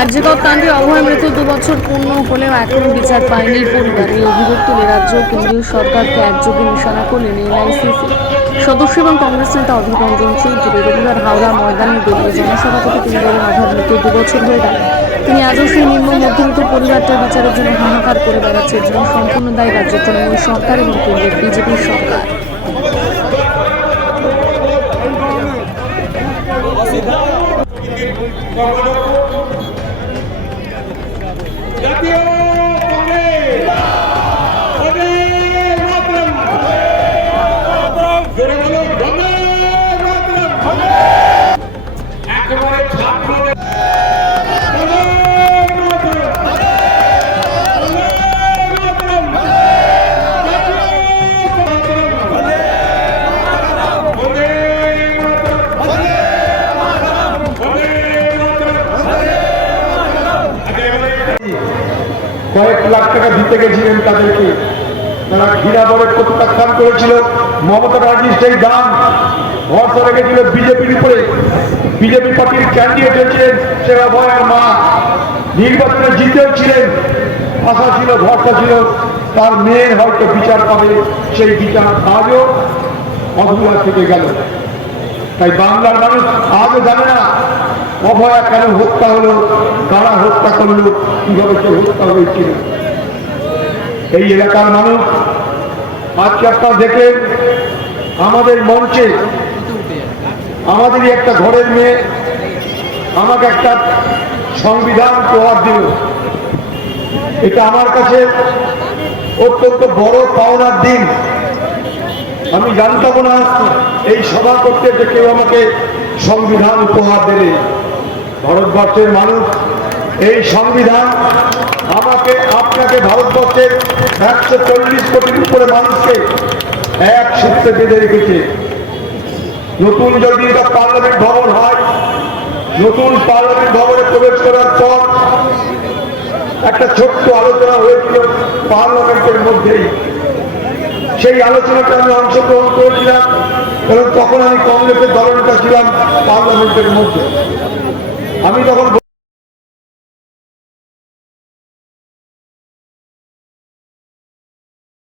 আরজিকর কাণ্ডে অভয় মৃত্যু 2 বছর পূর্ণ হলেও এখনো বিচার পায়নি পরিবার। এই অভিযোগ তুলে রাজ্য কেন্দ্রীয় সরকারকে একযোগে নিশানা করলেন এনআইসিসি সদস্য এবং কংগ্রেস নেতা অধীর রঞ্জন চৌধুরী। রবিবার হাওড়া ময়দানে দলীয় জনসভা থেকে তিনি বলেন, অভয় মৃত্যু 2 বছর হয়ে গেল, তিনি আজও সেই নিম্ন মধ্যবিত্ত পরিবারটার বিচারের জন্য হাহাকার করে বেড়াচ্ছে। এর জন্য সম্পূর্ণ দায়ী রাজ্যের তৃণমূল সরকার এবং কেন্দ্রের বিজেপি সরকার। জাতীয় কংগ্রেস বন্দে মাতরম, জোরে বলুন বন্দে মাতরম। একেবারে ছাত্রদের বন্দে মাতরম, বন্দে মাতরম, জাতীয় মাতরম, বন্দে মাতরম, বন্দে মাতরম, বন্দে কয়েক লাখ টাকা দিতে গেছিলেন তাদেরকে, তারা ঘৃণা বলে প্রত্যাখ্যান করেছিল। মমতা ব্যানার্জি সেই দান ভরসা রেখেছিল বিজেপির উপরে। বিজেপি পার্টির ক্যান্ডিডেট হয়েছিলেন সে অভয়ার মা, নির্বাচনে জিতেও ছিলেন, আশা ছিল, ভরসা ছিল তার মেয়ের হয়তো বিচার পাবে, সেই বিচার আজও অধুরা থেকে গেল। তাই বাংলার মানুষ আজও জানে না অভয়া কেন হত্যা হলো, কারা হত্যা করলো, কিভাবে সে হত্যা হয়েছিল। এই এলাকার মানুষ আজকে আপনারা দেখেন আমাদের মঞ্চে আমাদেরই একটা ঘরের মেয়ে আমাকে একটা সংবিধান উপহার দিল। এটা আমার কাছে অত্যন্ত বড় পাওনার দিন। আমি জানতাম না এই সভা করতে যে কেউ আমাকে সংবিধান উপহার দেবে। ভারতবর্ষের মানুষ এই সংবিধান আমাকে, আপনাকে, ভারতবর্ষের 140 কোটির উপরে মানুষকে এক সূত্রে বেঁধে রেখেছে। নতুন যদি পার্লামেন্ট ভবন হয়, নতুন পার্লামেন্ট ভবনে প্রবেশ করার পর একটা ছোট্ট আলোচনা হয়েছিল পার্লামেন্টের মধ্যেই। সেই আলোচনাটা আমি অংশগ্রহণ করেছিলাম, কারণ তখন আমি কংগ্রেসের দলনেতা ছিলাম পার্লামেন্টের মধ্যে। আমি তখন